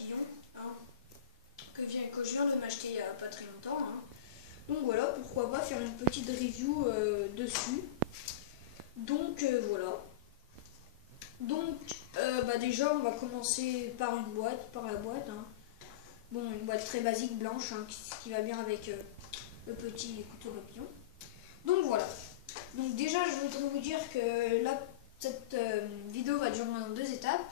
papillon, hein, que je viens de m'acheter il n'y a pas très longtemps. Hein. Donc voilà, pourquoi pas faire une petite review dessus. Donc voilà. Donc déjà on va commencer par la boîte. Hein. Bon, une boîte très basique blanche hein, qui va bien avec le petit couteau papillon. Donc voilà. Donc déjà je voudrais vous dire que cette vidéo va durer en 2 étapes.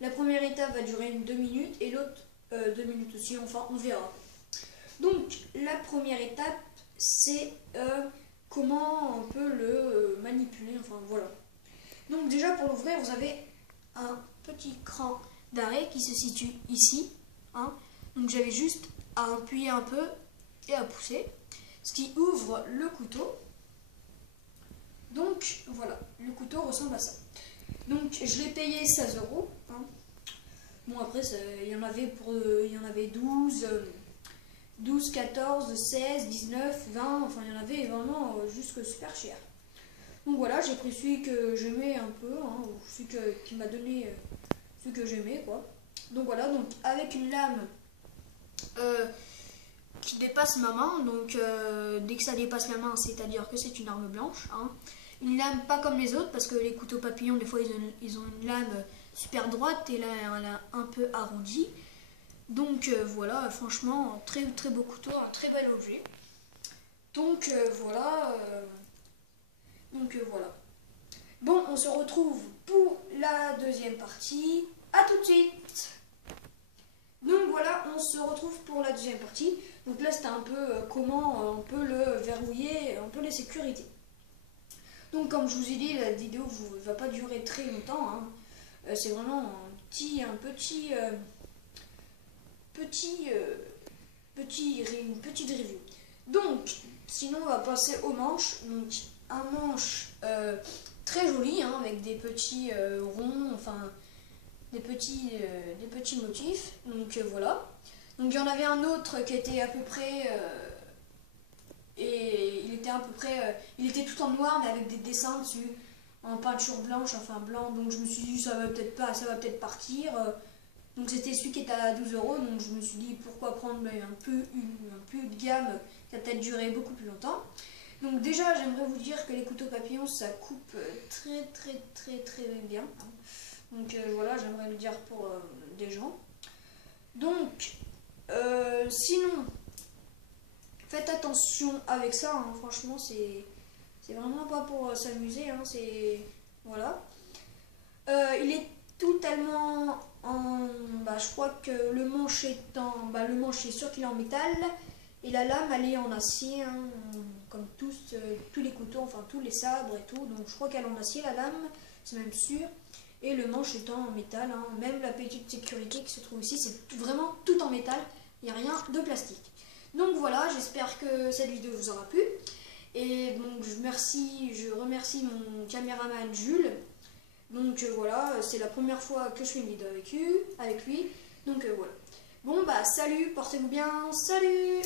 La première étape va durer 2 minutes et l'autre 2 minutes aussi, enfin on verra. Donc la première étape c'est comment on peut le manipuler, enfin voilà. Donc déjà pour l'ouvrir vous avez un petit cran d'arrêt qui se situe ici. Hein. Donc j'avais juste à appuyer un peu et à pousser, ce qui ouvre le couteau. Donc voilà, le couteau ressemble à ça. Donc je l'ai payé 16 €. Hein. Bon après il y en avait 12, 14, 16, 19, 20, enfin il y en avait vraiment jusque super cher. Donc voilà, j'ai pris celui que j'aimais un peu, hein, ou celui qui m'a donné celui que j'aimais quoi. Donc voilà, donc avec une lame qui dépasse ma main, donc dès que ça dépasse la main, c'est-à-dire que c'est une arme blanche. Hein. Une lame pas comme les autres, parce que les couteaux papillons, des fois, ils ont une lame super droite et là, elle est un peu arrondie. Donc voilà, franchement, très très beau couteau, un très bel objet. Donc voilà. Voilà. Bon, on se retrouve pour la deuxième partie. À tout de suite. Donc voilà, on se retrouve pour la deuxième partie. Donc là, c'était un peu comment on peut le verrouiller, un peu les sécurités. Donc comme je vous ai dit, la vidéo ne va pas durer très longtemps. Hein. C'est vraiment une petite review. Donc, sinon on va passer aux manches. Donc un manche très joli, hein, avec des petits ronds, enfin des petits motifs. Donc voilà. Donc il y en avait un autre qui était à peu près il était tout en noir mais avec des dessins dessus en peinture blanche, enfin blanc. Donc je me suis dit ça va peut-être partir. Donc c'était celui qui était à 12 €. Donc je me suis dit pourquoi prendre un peu de gamme qui va peut-être durer beaucoup plus longtemps. Donc déjà j'aimerais vous dire que les couteaux papillons ça coupe très bien. Donc voilà, j'aimerais le dire pour des gens. Donc sinon faites attention avec ça, hein. Franchement c'est vraiment pas pour s'amuser, hein. C'est voilà. Il est totalement en je crois que le manche est sûr qu'il est en métal et la lame elle est en acier, hein, comme tous les couteaux, enfin tous les sabres et tout. Donc je crois qu'elle est en acier la lame, c'est même sûr. Et le manche étant en métal, hein. Même la petite sécurité qui se trouve ici, c'est vraiment tout en métal, il n'y a rien de plastique. Donc voilà, j'espère que cette vidéo vous aura plu. Et donc je remercie mon caméraman Jules. Donc voilà, c'est la première fois que je fais une vidéo avec lui. Donc voilà. Bon salut, portez-vous bien, salut!